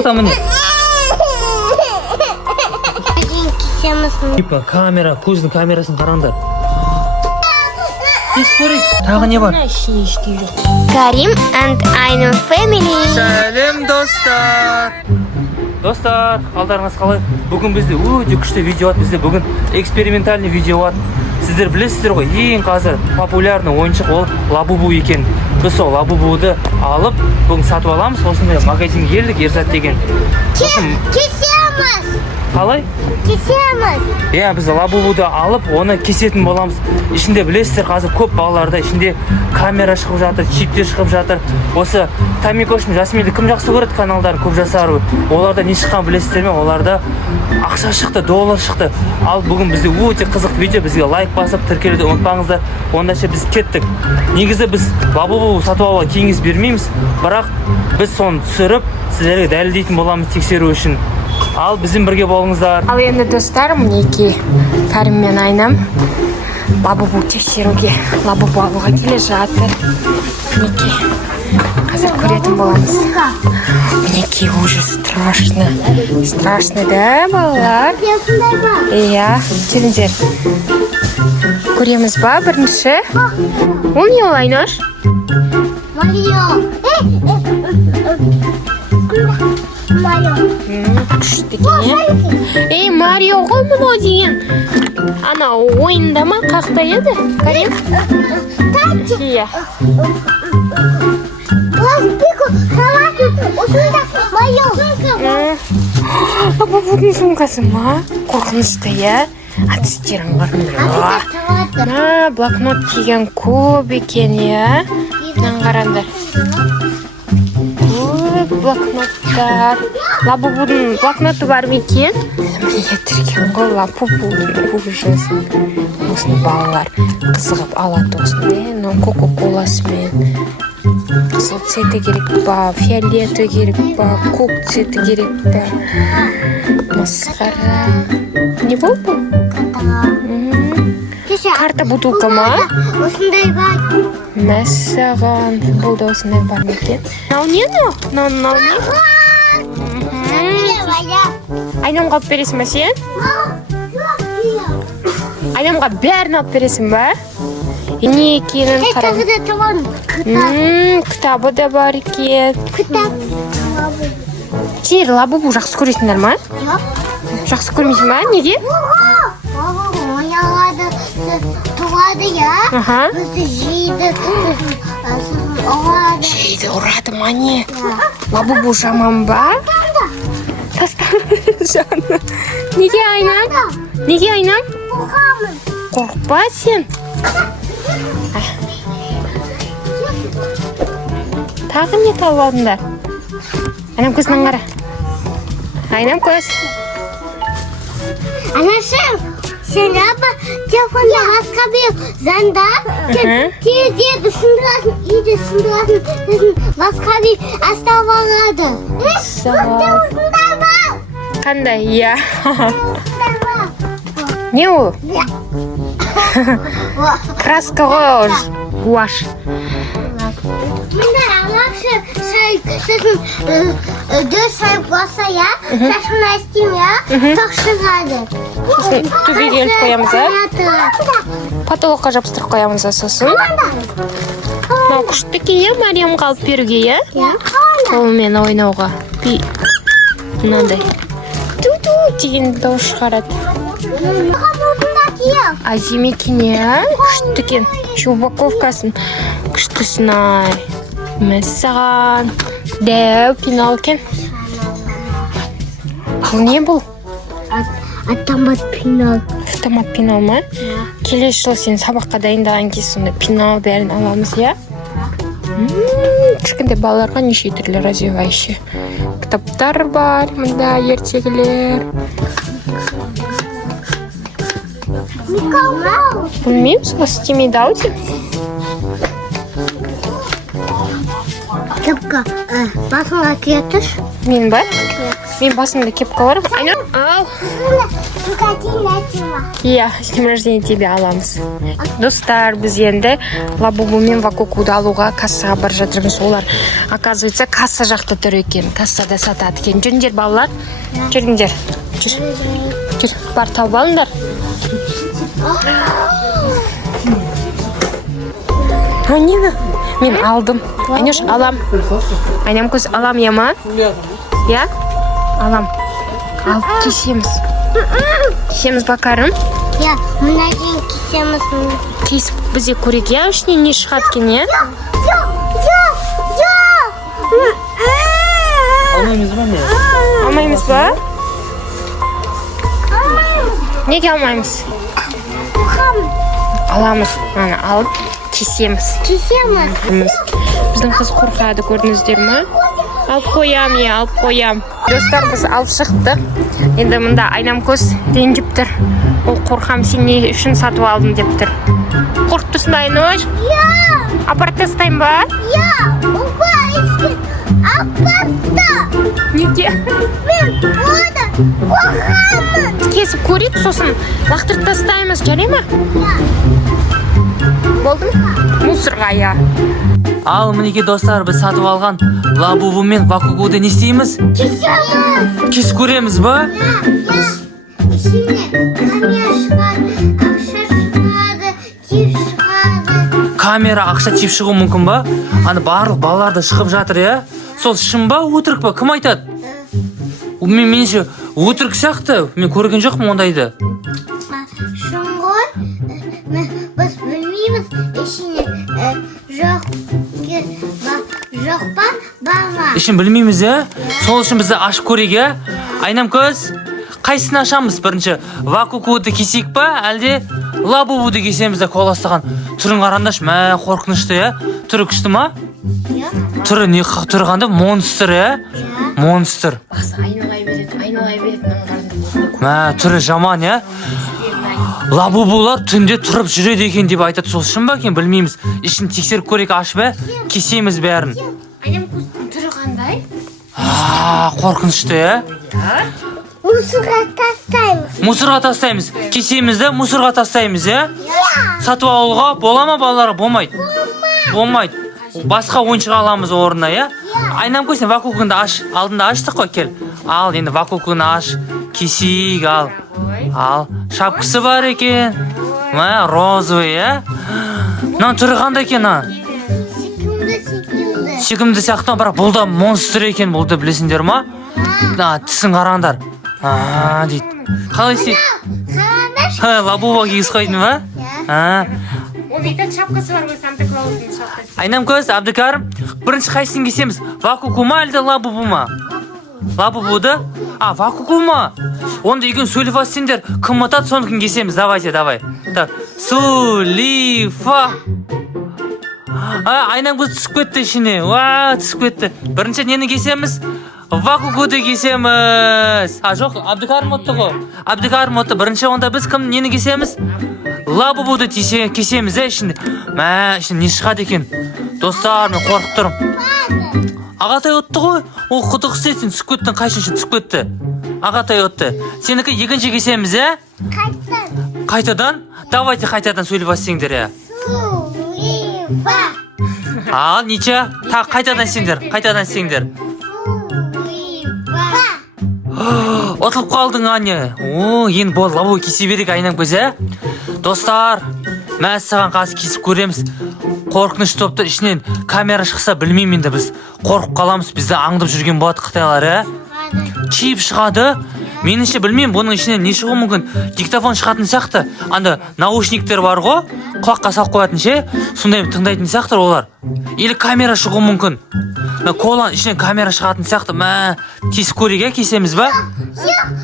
Міне. Типа камера, көздің камерасын қараңдар. Тез көрейік. Тағы не бар? Карим and Айнұр family. Сәлем достар. Достар, қалдарыңыз қалай? Бүгін бізде өте күшті видео ат. Бізде бүгін экспериментальный видео ат. Сіздер білесіздер ғой, ең қазір популярный ойыншық ол лабубу екен. Біз сол лабубуды алып, бүгін сатып аламыз. Осындай магазинге келдік, Ерзат деген. Кесеміз. Қалай? Кесеміз. Иә, біз лабубуды алып, оны кесетін боламыз. Ішінде білесіздер, қазір көп балаларда ішінде камера шығып жатыр, чиптер шығып жатыр. Осы Тамикош мен Жасминді кім жақсы көреді каналдарын, көп жасар. Оларда не шыққан білесіздер ме? Оларда ақша шықты, доллар шықты. Ал бүгін бізде өте қызықты видео, бізге лайк басып, тіркелуді ұмытпаңыздар. Ондайша біз кеттік. Негізі біз лабубу сатып алуға кеңес бермейміз, бірақ біз соны түсіріп, сіздерге дәлелдейтін боламыз тексеру үшін. Ал біздің бірге болыңыздар. Ал енді достар, мінекей Карим мен Айнам лабубу тексеруге, лабубу алуға келе жатыр. Мінекей қазір көретін боламыз. Мінекей уже страшно. Страшно, да, балалар? Иә, келіңдер. Көреміз ба бірінші? Ол не ол, Айнаш? Күшті екен. Ей, Марио ғой мұны деген. Ана ойында ма, қақта еді? Карим? Иә. Лабубудың сумкасы ма? Қорқынышты, иә? Атыстерің қарыңдар. Блокнот деген көп екен, иә? Мынаны қараңдар. Блокноттар. Лабубудың блокноты бар ма екен? Міне тіркен ғой лабубудың ужасын. Осыны балалар қызығып алады осыны. Кока-коласымен. Қызыл цветі керек па, фиолеті керек па, көк цветі керек па. Масқара. Не бұл бұл? Карта бутылка ма? Осындай бар. Мәссаған, бұл да осындай бар ма екен? Нау не? Нау не? Айнамға алып бересің ба сен? Айнамға бәрін алып бересің ба? Не екенін қарам. Кітабы да бар екен. Сендер лабубу жақсы көресіңдер ма? Жақсы көрмейсің ба? Неге? Туғады, я? Бізді жейді, ұрады. Жейді, ұрады ма не? Лабубу жаман ба? Тастан жаны. Неге Айнам? Неге Айнам? Қорқпа сен. Тағы не тауып алдыңдар? Айнам көзінен қара. Айнам көз. Анашым, сен апа телефонда басқа бір занда тезде сындырасың, үйде сындырасың, басқа бір астап алады. Осындай бар. Қандай? Иә. Не ол? Краска ғой, гуаш. Мында алақшы шай, дөз шай болса, я, шашын астим, я, тоқ шығады. Төбеге іліп қоямыз, потолокқа жабыстырып қоямыз сосын. Мынау күшті екен, Мариямға алып беруге, иә? Қолымен ойнауға. Мынандай. Ту-ту деген дауыс шығарады. Азимекіне, күшті екен. Упаковкасын күштісін ай. Мәссаған. Дәу пенал екен. Бұл не бұл? Автомат пенал. Автомат пенал ма? Келесі жыл сен сабаққа дайындаған кез сонда пенал бәрін аламыз, иә? Кішкентай балаларға неше түрлі развивающий кітаптар бар, мында ертегілер. Білмеймін, сол істемейді ау деп. Тіпкі басыңа кетіш. Мен ба? Мен басымда кепка бар. Айнұр, ал. Иә, с днем рождения тебе аламыз. Достар, біз енді Лабубу мен Вакукуды алуға кассаға бар жатырмыз. Олар, оказывается, касса жақта тұр екен. Кассада сатады екен. Жүріңдер, балалар. Жүріңдер. Жүр, бар тауып алыңдар. Нені? Мен алдым. Айнеш, алам. Айнам көз алам, яма? Я? Алам. Алып кесеміз. Кесеміз бакарым? Я, мына дейін кесеміз. Кесіп бізе көрек, я? Үшіне не шығады кен, я? Алмаймыз ба не? Алмаймыз ба? Неге алмаймыз? Аламыз. Ана, алып кесеміз. Біздің қыз қорқады, көрдіңіздер ма? Алып қоям, я, алып қоям. Достар, біз алып шықтық. Енді мұнда айнам көз ренжіп тұр. Ол қорқам, сен не үшін сатып алдың деп тұр. Қорқып тұрсың ба, Айнуш? Апарып тастайын ба? Неге? Мен қорқамын. Кесіп көрейік, сосын лақтырып тастаймыз, жарай ма? Болды ма? Мусорға, я. Ал мінеке достар, біз сатып алған Лабубу мен Вакукуды не істейміз? Кесеміз. Кесіп көреміз ба? Ішіне камера шығады, ақша шығады, тип шығады. Камера ақша тип шығу мүмкін ба? Аны барлық балаларды шығып жатыр, я? Сол шын ба, өтірік па? Кім айтады? Меніңше өтірік сияқты. Мен көрген жоқпын ондайды. Шын ғой, біз білмейміз, ішіне жоқ па, бар ма? Ішін білмейміз, я? Сол үшін бізді ашып көрейік, я? Айнам көз, қайсысын ашамыз бірінші? Вакукуды кесейік па, әлде Лабубуды кесеміз де қоластаған? Түрін қарандаш, мә, қорқынышты, я? Түрі күшті ма? Түрі не тұрғанды? Монстр, я? Монстр. Айналай береді, Мә, түрі жаман, я? Лабубулар түнде тұрып жүреді екен деп айтады. Сол шын ба екен, білмейміз. Ішін тексеріп көрейік, ашып, кесеміз бәрін. Айнам көздің түрі қандай? Қорқынышты, я? Мусорға тастаймыз. Мусорға тастаймыз. Кесеміз де мусорға тастаймыз, я? Сатып алуға бола ма, балалар? Болмайды. Болмайды. Басқа ойыншық аламыз орнына, я? Айнам көз, сен Вакукуны аш. Алдында аштық қой, кел. Ал, енді Вакукуны аш. Кесейік, ал. Ал, шапкысы бар екен. Мә, розовый, я? Мынау түрі қандай екен, Сүйкімді сияқты, бірақ бұл да монстр екен, бұл да білесіңдер ма? Тісін қараңдар. Дейді. Қалай істейді? Лабуба киіз қойдың ба? Ол бүйтіп шапқасы бар ғой, Санта-Клаустың шапқасы. Айнам көз, Абдыкарым, бірінші қайсысын кесеміз? Вакуку ма, әлде Лабубу ма? Лабубуды? Вакуку ма? Онда егін Сулифа сендер кім ұтады, соныкін кесеміз. Давайте. Так, Сулифа. Айнам көз түсіп кетті ішіне. Түсіп кетті. Бірінші нені кесеміз? Вакукуды кесеміз. Жоқ, Абдыкарым ұтты ғой. Абдыкарым ұтты. Бірінші онда біз кім нені кесеміз? Лабубуды кесеміз, ішінде. Мә, ішінде не шығады екен? Достар, мен қорқып тұрмын. Ағатай ұтты ғой. Ол құдық істесін, түсіп кеттің, қайшыншы түсіп кетті. Ағатай ұтты. Сенікі екінші кесеміз, Қайтадан? Давайте қайтадан сөйлеп сеңдер, Сулифа. Ал, нече? Қайтадан сеңдер. Отылып қалдың, Аня. Енді бол, лабу кесе берек, Айнам көз, Достар, мәз саған қазір кесіп көреміз. Қорқыныш топты ішінен камера шықса білмеймін енді біз. Қорқып қаламыз, бізді аңдып жүрген болады қытайлар, Чип шығады. Меніңше білмеймін, бұның ішінен не шығу мүмкін? Диктофон шығатын сияқты. Анда наушниктер бар ғой, құлаққа салып қоятын ше, сондай тыңдайтын сияқтыр олар. Или камера шығу мүмкін. Колан ішінен камера шығатын сияқты. Мә, тесіп көрейік, кесеміз ба?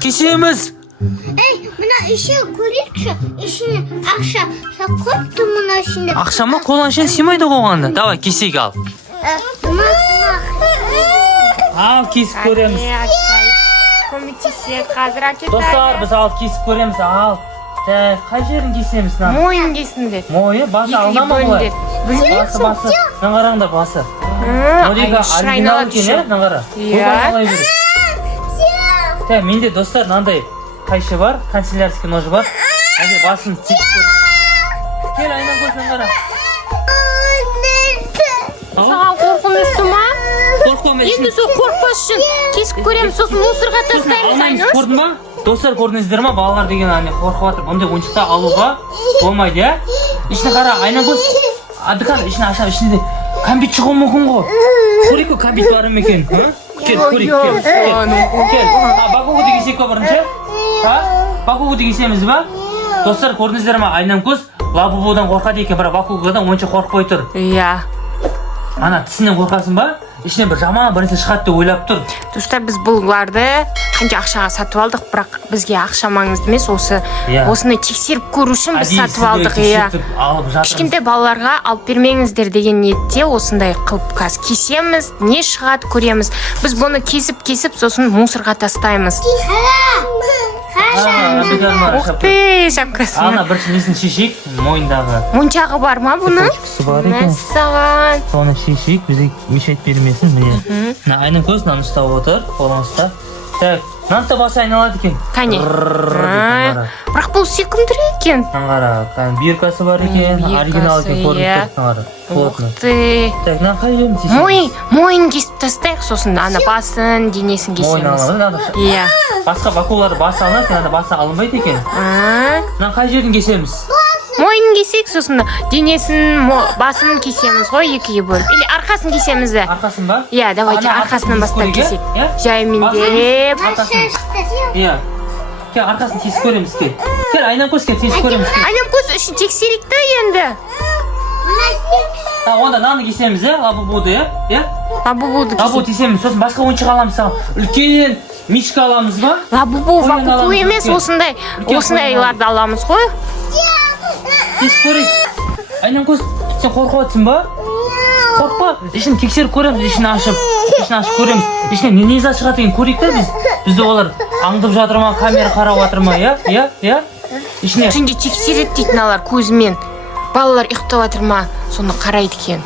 Кесеміз. Мына іші көрейікші, ішіне ақша қойыпты мұна ішінде. Ақша ма? Колан ішіне симайды қоғанды. Давай, кесейік ал. Ал, кесіп көреміз. Көмектесек, қазір әкетайық. Достар, біз ал кесіп көреміз, ал. Қай жерін кесеміз? Мойын кесіңдер. Мойы, басы алына ма бұлай? Басы. Наңараңда басы. Орига оригинал екен, наңара. Так, менде достар мынандай қайшы бар, канцелярский ножы бар. Әзір басын тигізіп көр. Кел, айнан көзінен қара. Саған қорқынышты ма? Қорқпа, мен Енді сол қорықпас үшін кесіп көреміз, сосын мусорға тастаймыз, алмаймыз, Айнұр. көрдің ба? Достар, көрдіңіздер ма? Балалар деген қорқып жатыр. Бұндай ойыншықты алуға болмайды, иә? Ішіне қара, айнан көз. Адықан, ішіне ашам, ішінде кәмпит шығуы мүмкін ғой. Көрейік, кәмпит бар ма екен? Кел, көрейік, кел. Бакугуды кесек па бірінші? Бакугуды кесеміз ба? Достар, көрдіңіздер ма? Айнан көз лабубудан қорқады екен, бірақ бакугудан ойыншы қорқпай тұр. Иә. Ана тісінен қорқасың ба? Ішінен бір жаман бір нәрсе шығады деп ойлап тұр. Достар, біз бұларды қанша ақшаға сатып алдық, бірақ бізге ақша маңызды емес, осыны тексеріп көру үшін біз сатып алдық. Кішкентай балаларға алып бермеңіздер деген ниетте осындай қылып қазір кесеміз, не шығады көреміз. Біз бұны кесіп, сосын мусорға тастаймыз. Уқпе, шапкасы. Ана бірінші несін шешейік, мойындағы. Моншағы бар ма бұны? Мәссаған. Соны шешейік, бізге мешайт бермесін, міне. Айнан көз нан ұстап отыр, қолын ұста. Так, нан басы айналады екен. Кәне. Бірақ бұл секундір екен. Наңғара, биркасы бар екен, оригинал екен, көрініп тұр. Уқты. Так, нан қай жерін шешейік? Мойын кесіп тастайық, сосын ана басын, денесін кесеміз. Мойын алады, Иә. басқа бакуларды басы алынады, ана басы алынбайды екен. Нан қай жерін кесеміз? Мойнын кесейік, сосын денесін, басын кесеміз ғой, екіге бөліп. Или арқасын кесеміз. Арқасын ба? Иә, давайте арқасынан бастап кесейік. Жаймендеп. Иә. Кел, арқасын тесіп көреміз, кел. Кел, айнан көз кел, тесіп көреміз, кел. Айнан көз үшін тексерейік та енді. Онда наны кесеміз, лабубуды, Лабубуды Лабу тесеміз, сосын басқа ойыншық аламыз саған. Үлкен мишка аламыз ба? Лабубу, вакуку емес, осындайларды аламыз ғой. Тесіп көрейік. Айнан көз, сен қорқып жатсың ба? Қорқпа, ішін тексеріп көреміз, ішін ашып көреміз. Ішінен не зат шығады деген көрейік та біз. Бізді олар аңдып жатыр ма, камера қарап жатыр ма, иә? Ішіне. Түнде тексереді дейтін алар көзімен. Балалар ұйықтап жатыр ма, соны қарайды екен.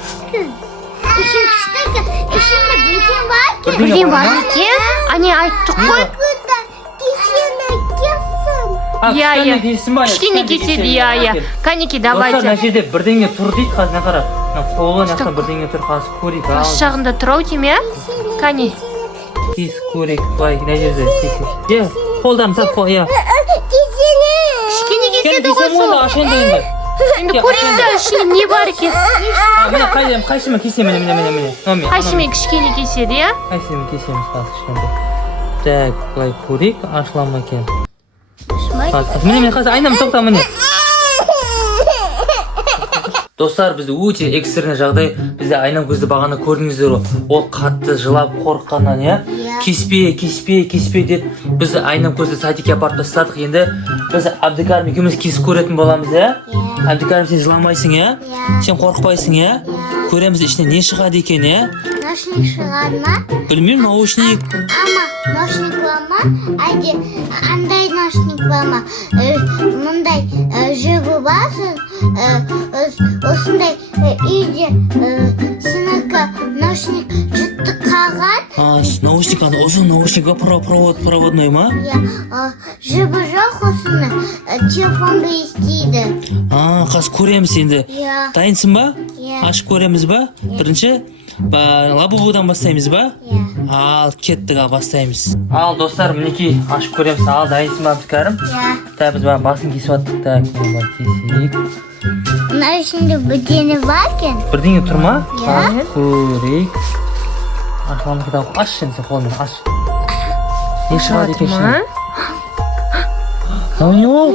Бірден бар екен? Ане айттық қой. Кішкене кеседі, иә. Канеки, давайте. Достар, мына жерде бірдеңе тұр дейді, қазір қара. Солы нақтан бірдеңе тұр, қазір көрейік. Аш жағында тұр-ау деме? Кәне. Кес көрейік, былай, мына жерде кесейік. Қолдан сап, иә. Кішкене кеседі ғой сол. Енді көрейік та ішінде не бар екен. Міне қайшымен кесем, міне. Қайшымен кішкене кеседі, иә? Қайшымен кесеміз қазір кішкенде. Так, былай көрейік, ашыла ма екен. Міне, қазір айнам тоқта, міне. Достар, бізді өте экстренный жағдай. Бізде айнам көзді бағана көрдіңіздер ғой. Ол қатты жылап қорыққаннан, иә? Кеспе деді. Біз айнам көзді садикке апарып тастадық. Енді біз Абдикарым екеуміз кесіп көретін боламыз, иә? Абдикарым, сен жыламайсың, иә? Сен қорықпайсың, иә? Көреміз ішіне не шығады екен, иә? Ношник шығады ма? Білмеймін, наушник. Ама, ношник бар ма? Әлде андай ношник бар ма? Мұндай жібі басын, осындай үйде сынықты ношник жұтты қаған. Наушник, ұзын наушник, проводной ма? Жібі жоқ осыны, телефонды естейді. Қазір көреміз енді. Дайынсың ба? Ашып көреміз ба? Бірінші лабубудан бастаймыз ба? Ал, кеттік, бастаймыз. Ал, достар, мінекей ашып көреміз. Ал, дайынсың ба, Абдикарым? Так, біз басын кесіп аттық. Так, кесейік. Мына ішінде бірдеңе бар екен? Бірдеңе тұр ма? Көрейік. Ашыламыз кетіп, аш сен қолымен, аш. Не шығады екен ішінде? Не ол?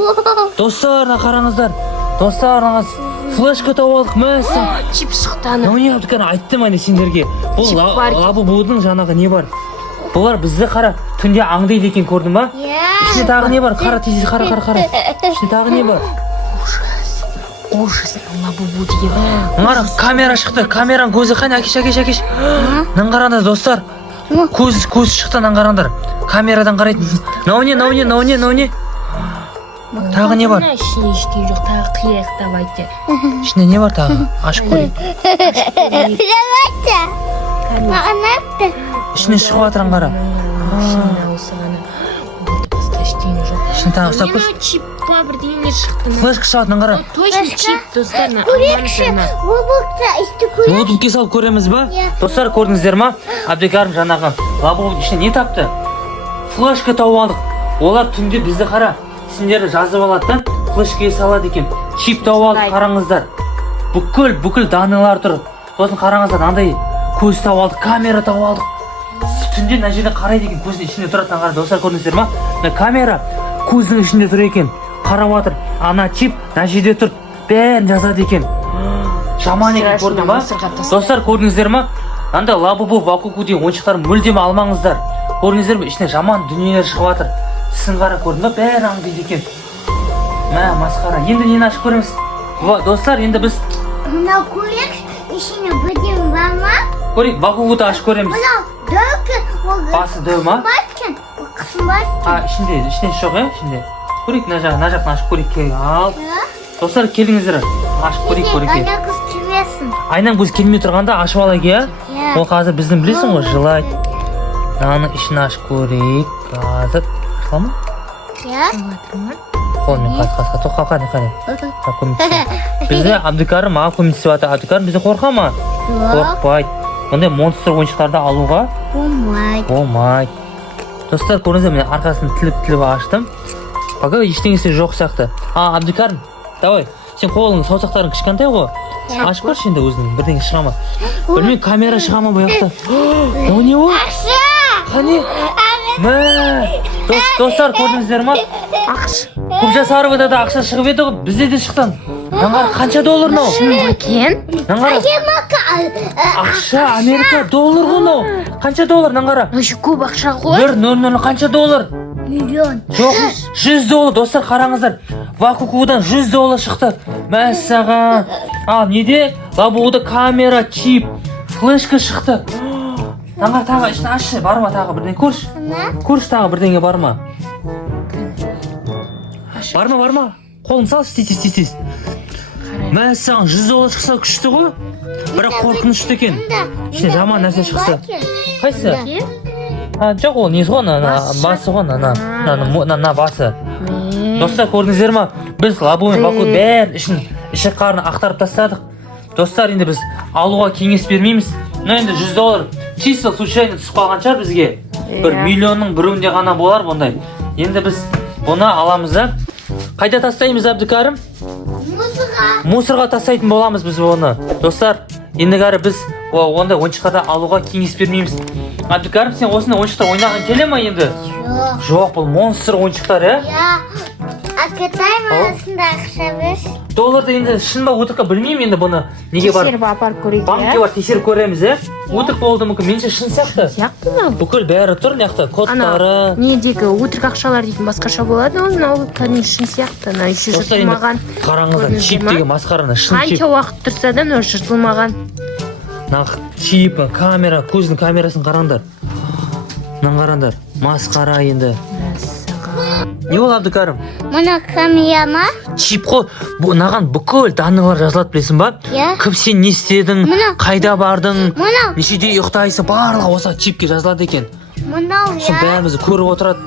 Достар, қараңыздар. Достар, флешка тауып алдық, мәссің. Чип шықты аны. Не Абдикарым, айттым әне сендерге. Бұл лабубудың жаңағы не бар? Бұлар бізді қара, түнде аңдайды екен, көрдің ба? Ішіне тағы не бар? Қара, тезіз, қара. Ішіне тағы не бар? Ужас, лабубу деген. Мара, камера шықты, камераның көзі қане, әкеш. Наңғараңдар, достар. Көз шықты, наңғараңдар. Камерадан қарайды. Науне. Тағы не бар? Ішіне ештеңе жоқ, тағы қияқ, давайте. Ішіне не бар тағы? Ашып көрейік. Давайте. Маған апты. Ішіне шығып атыран қара. тағы ұстап көрші. чип па бірдеңелер шықты. Флешка шығатынын қара. Точно чип, достар. Көрекші, Roblox'та істі көрек. Ноутбукке салып көреміз ба? Иә. Достар, көрдіңіздер ма? Әбдікәрім жаңағы Лабубовтың ішіне не тапты? Флешка тауып алдық. Олар түнде бізді қара. Сендерді жазып алады да, флешкаға салады екен. Чип тауып алдық, қараңыздар. Бүкіл данылар тұр. Сосын қараңыздар, андай көз тауып алдық, камера тауып алдық. Түнде мына жерде қарайды екен, көздің ішінде тұратын қара. Достар, көрдіңіздер ма? Мына камера көздің ішінде тұр екен. Қарап жатыр. Ана чип мына жерде тұр. Бәрін жазады екен. Жаман екен, көрдің ба? Достар, көрдіңіздер ма? Анда Лабубов, Вакуку деген ойыншықтарын мүлдем алмаңыздар. Көрдіңіздер ме? Ішіне жаман дүниелер шығып жатыр. Тісін қара, көрдің ба? Бәрі аңдиды екен. Мә, масқара. Енді нені ашып көреміз? Достар, енді біз Мынау көрекші, ішіне бірден бар ма? көрейік, Вакукуды ашып көреміз. Мынау дөкі, Басы дөу ма? баткен, қысым баткен. Ішінде жоқ, ішінде. Көрейік, мына жағын ашып көрейік. Келіп ал. Достар, келіңіздер. Ашып көрейік, көрейік. Ана қыз түмесін. Айнан көз келмей тұрғанда ашып алайық, иә? Иә. Ол қазір біздің білесің ғой, жылайды. Мынаның ішін ашып көрейік. Қазір. Ашыла ма? Иә. Қолмен қас. Тоққа қане. Бізде Әбдікәрім маған көмектесіп жатыр. Әбдікәрім бізде қорқа ма? Қорқпайды. Бұндай монстр ойыншықтарды алуға болмайды. Достар, көріңіздер, мен арқасын тіліп аштым. Пока ештеңесі жоқ сияқты. Әбдікәрім, давай. Сен қолың саусақтарың кішкентай ғой. Ашып көрші енді өзің, бірдеңе шыға ма? Білмеймін, камера шыға ма бұл жақта? О, не ол? Қане? Мә! Достар, көрдіңіздер ма? Ақш. Кубжасаровыда да ақша шығып еді ғой, бізде де шықтан. Наңғар қанша доллар нау? Екен? Наңғара. Ақша, Америка, доллар ғой нау? Қанша доллар, наңғара? Өші көп ақша ғой. 1,00 қанша доллар? Миллион. Жоқ, 100 доллар, достар, қараңыздар. Вакукудан 100 доллар шықты. Мәссаған. Неде? Лабубовда камера, чип, флешка шықты. Наңғар тағы ішін ашшы, бар ма тағы бірдеңе көрші? Көрші тағы бірдеңе бар ма? Бар ма? Қолын сал, тез. Мәссаған, 100 доллар шықса күшті ғой? Бірақ қорқынышты екен. Ішіне жаман нәрсе шықса. Қайсы? Жоқ, ол несі ғой, басы ғой, на басы. Достар, көрдіңіздер ма? Біз Лабубов, Вакуку бәрін ішек қарын ақтарып тастадық. Достар, енді біз алуға кеңес бермейміз. Енді 100 доллар чисто случайно түсіп қалған шығар бізге. 1 миллионның біреуінде ғана болар бұндай. Енді біз бұны аламыз да. Қайда тастаймыз, Әбдікәрім? Мусорға тастайтын боламыз біз оны. Достар, енді кәрі біз ондай ойыншықтарды алуға кеңес бермейміз. Әбдікәрім, сен осындай ойыншықтар ойнаған келе ма енді? Жоқ, бұл монстр ойыншықтар, Иә. Қытай арасында ақша беш. Долларды енді шын ба өтірік білмеймін енді бұны. Неге бар? Тексеріп апарып көрейік. Банкке бар, тексеріп көреміз, өтірік болды мүмкін. Менше шын сияқты. Сияқты ма? Бүкіл бәрі тұр, неқті, кодтары. Недегі өтірік ақшалар дейтін басқаша болады, ол кәдімгі шын сияқты. Еще жыртылмаған. Қараңыздар, чип деген масқараны, шын чип. Қанша уақыт тұрса да мынау жыртылмаған. Чип, камера, көздің камерасын қараңдар. Мынаны қараңдар, масқара енді. Не ол, Әбдікәрім? Мұны камера ма? Чип қой, наған бүкіл данылар жазылады, білесің ба? Иә. Кім сен не істедің, қайда бардың, Мынау. нешеде ұйықтайсың, барлығы осы чипке жазылады екен. Мынау, Сосын бәрімізді көріп отырады.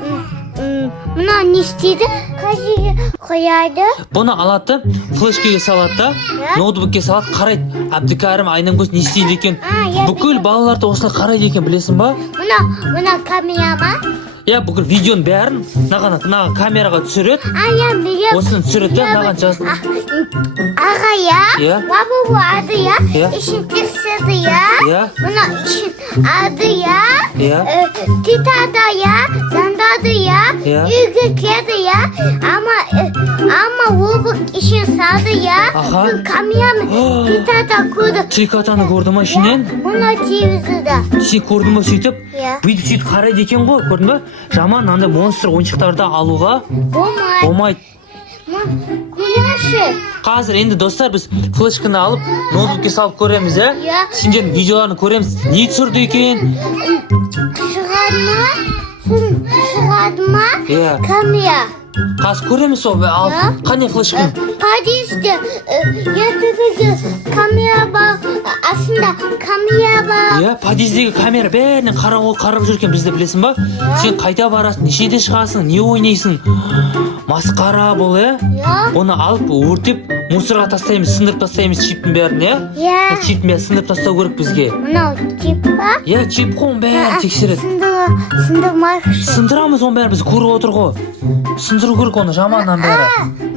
Мынау не істейді? Қай жерге қояды? Бұны алады, флешкеге салады да, ноутбукке салады, қарайды. Әбдікәрім Айнамкөз не істейді екен. Бүкіл балаларды осылай қарайды екен, білесің ба? Мынау камера ма? Иә, бүкіл видеоның бәрін наған камераға түсіреді. Иә, білем. Осыны түсіреді да, наған жазылды. Аға, Иә. Лабубов ады, Иә. ішін тексерді, Иә. Мынау ішін ады, Иә. титады, зандады, Иә. үйге кеді, ама Лабубов ішін сады, Аха. камераны титады көрді. Трикотаны көрді ма ішінен? Мынау телевизорда. Сен көрдің ба сөйтіп? Иә. Бүйтіп сөйтіп қарайды екен ғой, көрдің ба? Жаман андай монстр ойыншықтарды алуға болмайды. Көрші. Қазір енді достар біз флешканы алып, ноутбукке салып көреміз, Иә. Сендердің видеоларын көреміз. Не түсірді екен? Шығады ма? Иә. Камера. Қазір көреміз ол. Ал, қане флешканы? Подъезде ертедегі камера бар, астында камера бар. Иә, подъездегі камера бәрінен қарап жүрген бізді білесің ба? Сен қайда барасың, нешеде шығасың, не ойнайсың? Масқара бұл, Иә. Оны алып, өртеп, мусорға тастаймыз, сындырып тастаймыз чиптің бәрін, Иә. Чиптің бәрін сындырып тастау керек бізге. Мынау чип па? Иә, чип қой, оның бәрін тексереді. Сындырмақшы. Сындырамыз оның бәрін, біз көріп отыр ғой. Сындыру керек оны жаманнан бәрі.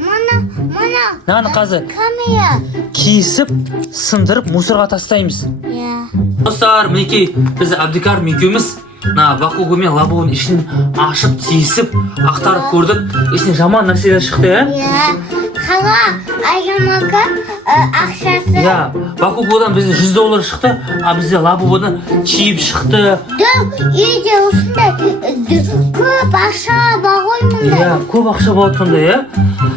Мына Наны қазір камера. кесіп, сындырып, мусорға тастаймыз. Иә. Достар, мінекей біз Әбдікәрім екеуміз Бакугу мен Лабугун ішін ашып, тесіп, ақтарып көрдік. Ішінен жаман нәрселер шықты, Иә. Қала айырмаға ақшасы. Иә, Бакугудан бізде $100 шықты, а бізде Лабугудан чип шықты. Үйде осындай көп ақша бар ғой мұнда. Иә, көп ақша болады сонда,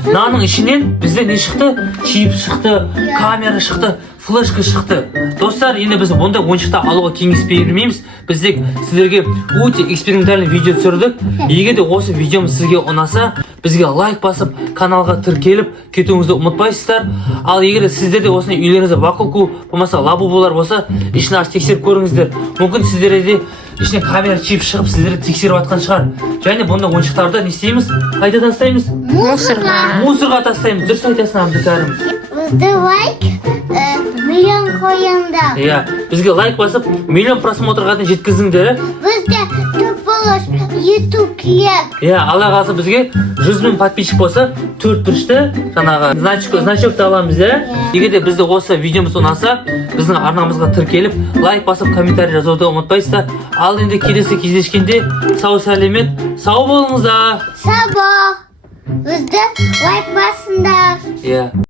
Наның ішінен бізде не шықты? Чип шықты, камера шықты, флешка шықты. Достар, енді біз ондай ойыншықты алуға кеңес бермейміз. Біз тек сіздерге өте экспериментальный видео түсірдік. Егер де осы видеомыз сізге ұнаса, бізге лайк басып, каналға тіркеліп кетуіңізді ұмытпайсыздар. Ал егер де сіздерде осындай үйлеріңізде Бакугу болмаса Лабубулар болса, ішін ашып тексеріп көріңіздер. Мүмкін сіздерде ішіне камера чип шығып, сіздерді тексеріп атқан шығар. Және бұндай ойыншықтарды не істейміз? Қайда тастаймыз? Мусорға тастаймыз. Дұрыс айтасың, Әбдікәрім. Бізді лайк миллион қойыңдар. Иә, бізге лайк басып, миллион просмотрға дейін жеткіздіңдер. Бізде түпіліш YouTube клеп. Иә, Алла қаласа бізге 100 000 подписчик болса, 4 бұрышты жаңағы значокты аламыз, Егер де бізді осы видеомыз ұнаса, біздің арнамызға тіркеліп, лайк басып, комментарий жазуды ұмытпайсыздар. Ал енді келесі кездескенде сау сәлемет, сау болыңыздар. Сабо. Бізді лайк басыңдар. Иә.